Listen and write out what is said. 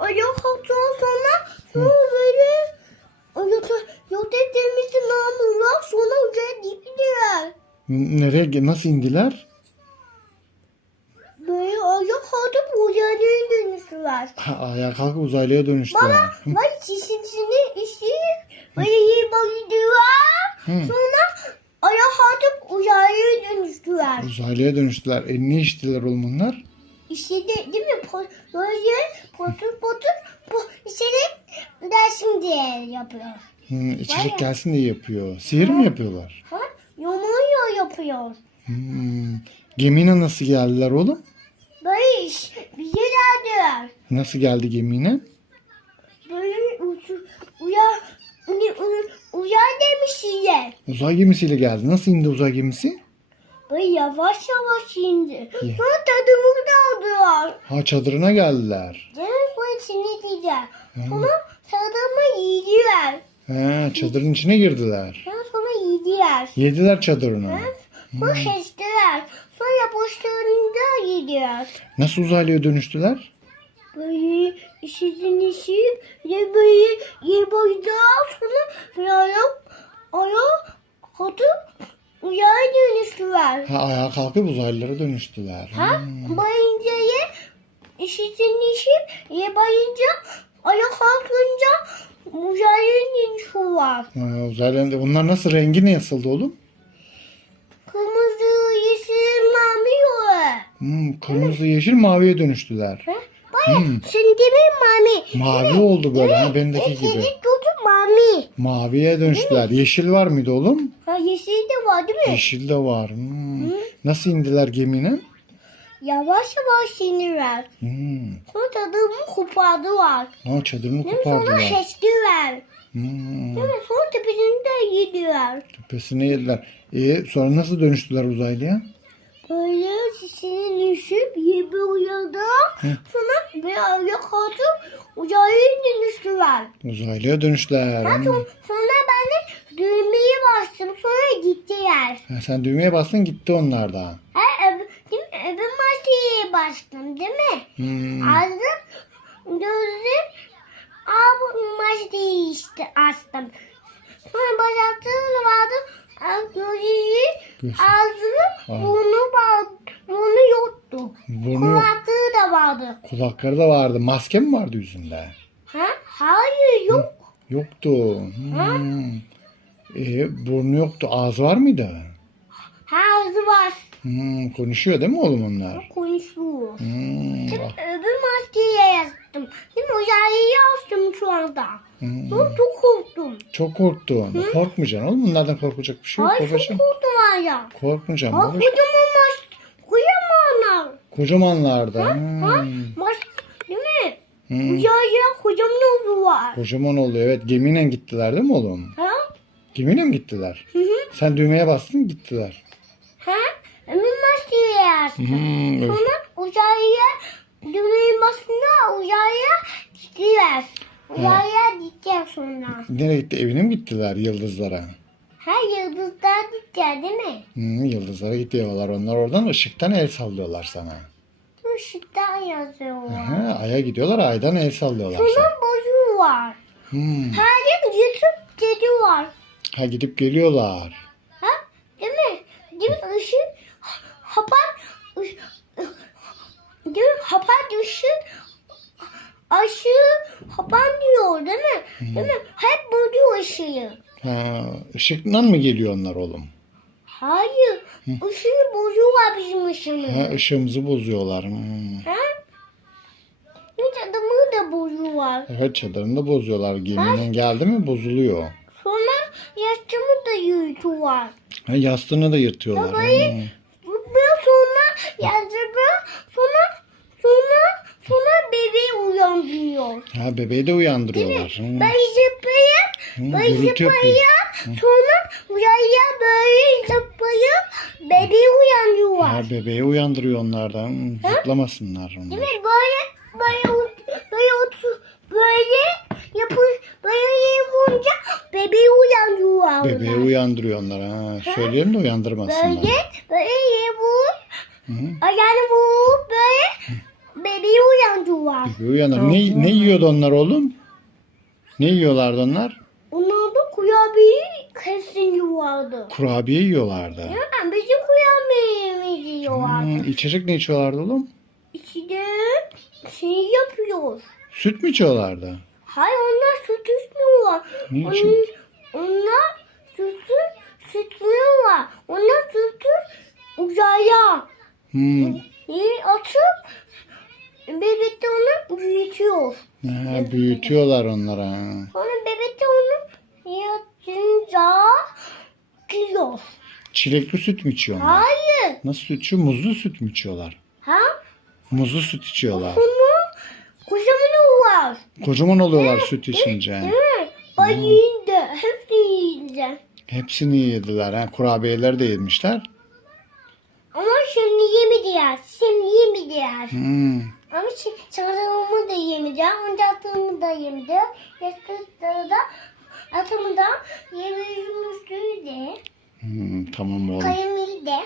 ayak atıyor sonra sonra böyle yota yota ettiğimizi namlular sonra uzaya diktiler. Nereye nasıl indiler? Böyle ayak atıp uzaya dönüştüler. Ha, ayağa kalkıp uzaylıya dönüştüler. Hı, Bak çişini işi böyle iyi bakıyorlar. Sonra ayak atıp uzaya dönüştüler. Uzaylıya dönüştüler. E ne içtiler oğlum bunlar? İşte de, değil mi? Po, böyle potur potur po, içeri dersin diye yapıyor. Hı, içerik Vay. gelsin diye yapıyor. Sihir mi yapıyorlar? Ha? Yomuyor yapıyor. Hmm. Gemiyle nasıl geldiler oğlum? Böyle iş bize derdiler. Nasıl geldi gemiyle? Böyle uçu, uyar, uy, uy, uyar demişler. Uzay gemisiyle geldi. Nasıl indi uzay gemisi? Böyle yavaş yavaş indi. Sonra tadımı da aldılar. Ha çadırına geldiler. Mi? Sonra içine diyeceğim. Sonra tadımı yediler. Ha çadırın içine girdiler. Sonra sonra yediler. Yediler çadırını. Sonra kestiler. Sonra yapıştırınca yediler. Nasıl uzaylıya dönüştüler? Böyle işizin işip ve böyle yer boyunca sonra böyle dönüştüler. Ha ayağa kalkıp uzaylılara dönüştüler. Ha? Bayınca ye işizin işip yer boyunca ayak kalkınca uzayın dönüşüyorlar. Ha, uzaylıların bunlar nasıl rengi ne nasıldı oğlum? Kırmızı, yeşil, mavi yola. Hmm, kırmızı, yeşil, maviye dönüştüler. Ha? Baya senin demin mavi. Mavi oldu böyle ha bendeki Kedi gibi. çocuk mavi. Maviye dönüştüler. Yeşil var mıydı oğlum? Yeşil de var değil mi? Yeşil de var. Hmm. Nasıl indiler gemine? Yavaş yavaş indiler. Hmm. Sonra tadımı kopardılar. Ha çadırını Değil mi? Sonra kopardılar. kestiler. Hmm. Değil mi? Sonra tepesini de yediler. Tepesine yediler. E, sonra nasıl dönüştüler uzaylıya? Böyle sesini düşüp uyandı. Sonra bir ayak atıp uzaya dönüştüler. Uzaylıya dönüştüler. Ha, Hmm. sonra, sonra ben bastım. Sonra gittiler. Ha, sen düğmeye bastın gitti onlar da. Ha, öbür, değil mi? Öbür maçeye bastım değil mi? Hmm. Ağzım, gözüm, abi maç değişti astım. Sonra bacakları vardı, ağ- gözü, Göz. ağzı, Aa. burnu, var, burnu yoktu. Burnu yok. Kulaklığı da vardı. Kulakları da vardı. Maske mi vardı yüzünde? Ha? Hayır yok. Yoktu. Hmm. E, burnu yoktu. Ağzı var mıydı? Ağzı var. Hmm, konuşuyor değil mi oğlum onlar? Konuşuyor. Hmm. Şimdi öbür maskeye yazdım. Şimdi uzaylıya yazdım şu anda. Hmm. Sonra çok korktum. Çok korktum. Korkmayacaksın oğlum. Bunlardan korkacak bir şey yok Ay çok korktum ya. Korkmayacaksın Ha kocaman mask. Kocamanlar. Kocamanlardı. Ha? Hmm. Mask değil mi? Hmm. Uzaylıya kocaman oldu var. Kocaman oldu evet. Gemiyle gittiler değil mi oğlum? Ha? Gemiyle mi gittiler? Hı hı. Sen düğmeye bastın gittiler. Ha? Maskeye yazdım. Hmm. Sonra uzaylıya düğmeyin basında uzaylıya gittiler. Uzaylıya gideceğim sonra. Nereye gitti? Evine mi gittiler yıldızlara? Ha yıldızlar gideceğiz değil mi? Hmm, yıldızlara gidiyorlar. Onlar oradan ışıktan el sallıyorlar sana. Işıktan yazıyorlar. Aha, aya gidiyorlar aydan el sallıyorlar sana. Sonra bozuğu var. Hmm. Her gün YouTube dedi var. Ha gidip geliyorlar. Ha? Değil mi? Değil mi? Işık hapat ış- değil mi? Hapat ışık aşı hapan diyor değil mi? Değil mi? Hep bozuyor ışığı. Ha, ışıkla mı geliyor onlar oğlum? Hayır. Işığı bozuyorlar bizim ışığımızı. Ha, ışığımızı bozuyorlar. Hmm. Ha? Adamı da bozuyorlar. Evet çadırını da bozuyorlar. Gemiden geldi mi bozuluyor. Yaşamı da yürütüyorlar. Ha, yastığını da yırtıyorlar. Babayı-. Zıplıyor sonra yazıyor sonra sonra sonra bebeği uyandırıyor. Ha bebeği de uyandırıyorlar. Hmm. Ben zıplayıp ben zıplayıp sonra uyaya böyle zıplayıp bebeği uyandırıyorlar. Ha bebeği uyandırıyor onlardan. Zıplamasınlar. Değil mi? Böyle böyle böyle böyle yapın böyle yapınca bebeği uyandırıyorlar. Bebeği uyandırıyor onlar. Ha. Söyleyelim de uyandırmasınlar. Böyle böyle hı. ayağını vurup böyle bebeği beni uyandırıyorlar. Uyanır. Ne, ne yiyordu onlar oğlum? Ne yiyorlardı onlar? Onlar da kurabiye kesin yiyorlardı. Kurabiye yiyorlardı. Ya bizim kurabiyemizi yiyorlardı. Hmm, içecek ne içiyorlardı oğlum? İçinde şey yapıyoruz. Süt mü içiyorlardı? Hayır onlar süt içmiyorlar. Niçin? Onlar, onlar sütü sütlüyorlar. Onlar sütü uzaya Hmm. yeri atıp bebekte onu büyütüyor. Ha, büyütüyorlar onları. ha. Sonra bebekte onu yatınca giyiyor. Çilekli süt mü içiyorlar? Hayır. Nasıl süt içiyor? Muzlu süt mü içiyorlar? Ha? Muzlu süt içiyorlar. Sonra var. Kocaman oluyorlar süt içince. Değil mi? Ben yiyince, hepsi yiyince. Hepsini yediler. Ha. Kurabiyeleri de yemişler. Ama şimdi yemediler. Şimdi yemediler. Hmm. Ama ç- çağrımı da yemeyeceğim. Oyuncaklarımı da yemeyeceğim. Yastıkları da atımı da yemeğim üstüne de. Hmm, tamam oğlum. Kayımı de.